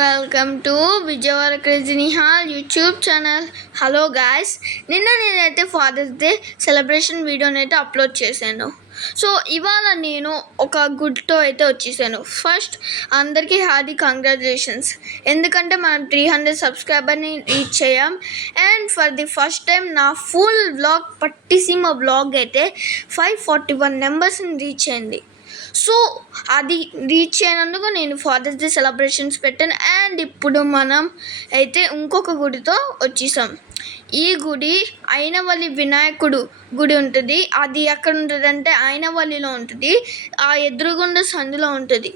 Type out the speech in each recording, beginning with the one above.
Welcome to Vijayawada crazy Nihal YouTube channel. Hello guys, నేనైతే father's day celebration వీడియోని అయితే upload చేశాను. సో ఇవాళ నేను ఒక గుడ్తో అయితే వచ్చేసాను. ఫస్ట్ అందరికీ హార్డీ కంగ్రాచులేషన్స్, ఎందుకంటే మనం 300 సబ్స్క్రైబర్ని రీచ్ చేయాం. And for the first time నా ఫుల్ వ్లాగ్ పట్టిసీమ వ్లాగ్ అయితే 541 మెంబర్స్ని రీచ్ అయింది. సో అది రీచ్ అయినందుకు నేను ఫాదర్స్ డే సెలబ్రేషన్స్ పెట్టాను. అండ్ ఇప్పుడు మనం అయితే ఇంకొక గుడితో వచ్చేసాం. ఈ గుడి అయినవల్లి వినాయకుడు గుడి ఉంటుంది. అది ఎక్కడ ఉంటుంది అంటే అయినవల్లిలో ఉంటుంది, ఆ ఎదురుగుండ సందులో ఉంటుంది.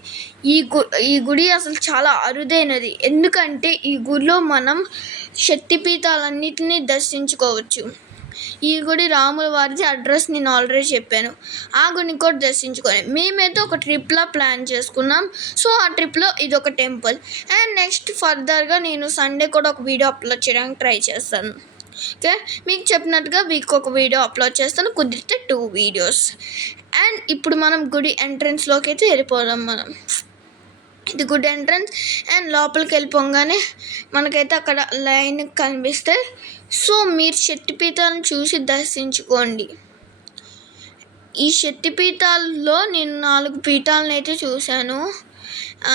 ఈ గుడి అసలు చాలా అరుదైనది, ఎందుకంటే ఈ గుడిలో మనం శక్తిపీఠాలన్నిటినీ దర్శించుకోవచ్చు. ఈ గుడి రాముల వారిది అడ్రస్ నేను ఆల్రెడీ చెప్పాను. ఆ గుడిని కూడా దర్శించుకొని మేమైతే ఒక ట్రిప్లా ప్లాన్ చేసుకున్నాం. సో ఆ ట్రిప్లో ఇది ఒక టెంపుల్. అండ్ నెక్స్ట్ ఫర్దర్గా నేను సండే కూడా ఒక వీడియో అప్లోడ్ చేయడానికి ట్రై చేస్తాను. ఓకే, మీకు చెప్పినట్టుగా వీక్ ఒక వీడియో అప్లోడ్ చేస్తాను, కుదిరితే 2 వీడియోస్. అండ్ ఇప్పుడు మనం గుడి ఎంట్రన్స్లోకి అయితే వెళ్ళిపోదాం. మనం ఇది గుడ్ ఎంట్రన్స్. అండ్ లోపలికి వెళ్ళిపోగానే మనకైతే అక్కడ లైన్ కనిపిస్తాయి. సో మీరు శక్తిపీఠాలను చూసి దర్శించుకోండి. ఈ శక్తిపీఠాల్లో నేను 4 పీఠాలను అయితే చూశాను.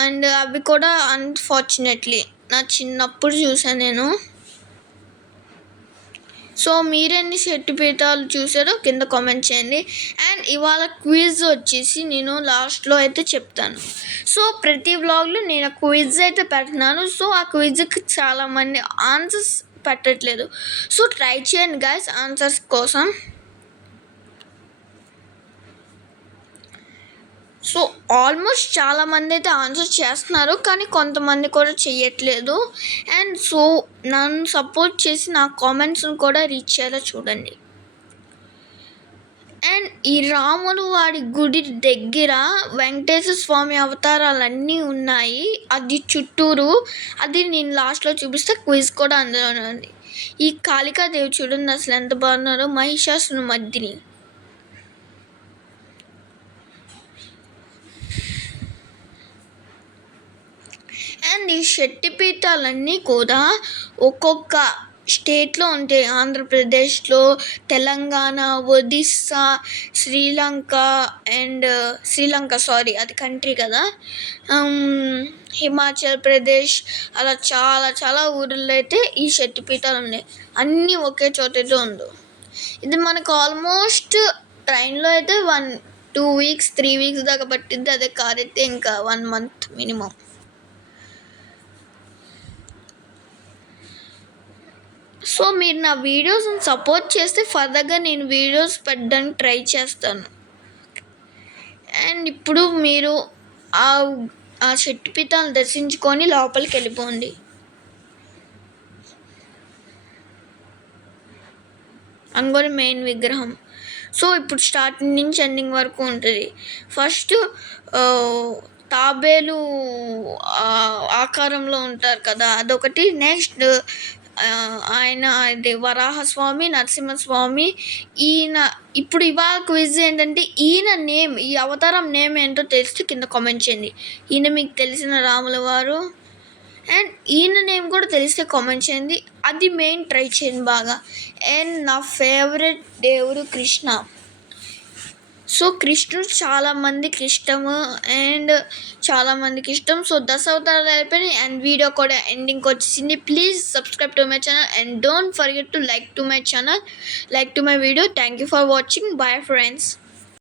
అండ్ అవి కూడా అన్ఫార్చునేట్లీ నా చిన్నప్పుడు చూశాను నేను. సో మీరెన్ని శక్తిపీఠాలు చూసారో కింద కామెంట్ చేయండి. అండ్ ఇవాళ క్విజ్ వచ్చేసి నేను లాస్ట్లో అయితే చెప్తాను. సో ప్రతి వ్లాగ్లో నేను క్విజ్ అయితే పెడుతున్నాను. సో ఆ క్విజ్కి చాలామంది ఆన్సర్స్ పెట్టట్లేదు. సో ట్రై చేయండి గైస్ ఆన్సర్స్ కోసం. సో ఆల్మోస్ట్ చాలామంది అయితే ఆన్సర్ చేస్తున్నారు, కానీ కొంతమంది కూడా చెయ్యట్లేదు. అండ్ సో నన్ను సపోర్ట్ చేసి నా కామెంట్స్ని కూడా రీచ్ అయ్యేలా చూడండి. అండ్ ఈ రాములు వారి గుడి దగ్గర వెంకటేశ్వర స్వామి అవతారాలన్నీ ఉన్నాయి. అది చుట్టూరు, అది నేను లాస్ట్లో చూపిస్తే క్విజ్ కూడా అందులోనే ఉంది. ఈ కాళికాదేవి చూడండి అసలు ఎంత బాగున్నారో, మహిషాసుని మధ్యని. అండ్ ఈ శక్తిపీఠాలన్నీ కూడా ఒక్కొక్క స్టేట్లో ఉంటాయి. ఆంధ్రప్రదేశ్లో, తెలంగాణ, ఒడిస్సా, శ్రీలంక అది కంట్రీ కదా, హిమాచల్ ప్రదేశ్, అలా చాలా చాలా ఊళ్ళో అయితే ఈ శక్తిపీఠాలు ఉన్నాయి. అన్నీ ఒకే చోటతో ఉంది. ఇది మనకు ఆల్మోస్ట్ ట్రైన్లో అయితే 2 వీక్స్ 3 వీక్స్ దాకా పట్టింది. అదే కార్ అయితే ఇంకా 1 మంత్ మినిమం. సో మీరు నా వీడియోస్ని సపోర్ట్ చేస్తే ఫర్దర్గా నేను వీడియోస్ పెట్టడానికి ట్రై చేస్తాను. అండ్ ఇప్పుడు మీరు ఆ శక్తిపీఠాలను దర్శించుకొని లోపలికి వెళ్ళిపోండి. అంగోని మెయిన్ విగ్రహం. సో ఇప్పుడు స్టార్టింగ్ నుంచి ఎండింగ్ వరకు ఉంటుంది. ఫస్ట్ తాబేలు ఆకారంలో ఉంటారు కదా, అదొకటి. నెక్స్ట్ ఆయన ఇది వరాహస్వామి, నరసింహస్వామి. ఈయన ఇప్పుడు ఇవాళ క్విజ్ ఏంటంటే ఈయన నేమ్, ఈ అవతారం నేమ్ ఏంటో తెలిస్తే కింద కామెంట్ చేయండి. ఈయన మీకు తెలిసిన రాముల వారు. అండ్ ఈయన నేమ్ కూడా తెలిస్తే కామెంట్ చేయండి. అది మెయిన్ ట్రై చేయండి బాగా. అండ్ నా ఫేవరెట్ దేవుడు కృష్ణ. సో కృష్ణుడు చాలామందికి ఇష్టము, అండ్ చాలామందికి ఇష్టం. సో 10 అవతారాలు అయిపోయినాయి. అండ్ వీడియో కూడా ఎండింగ్కి వచ్చేసింది. Please subscribe to my channel and don't forget to like to my channel, like to my video. Thank you for watching. Bye friends.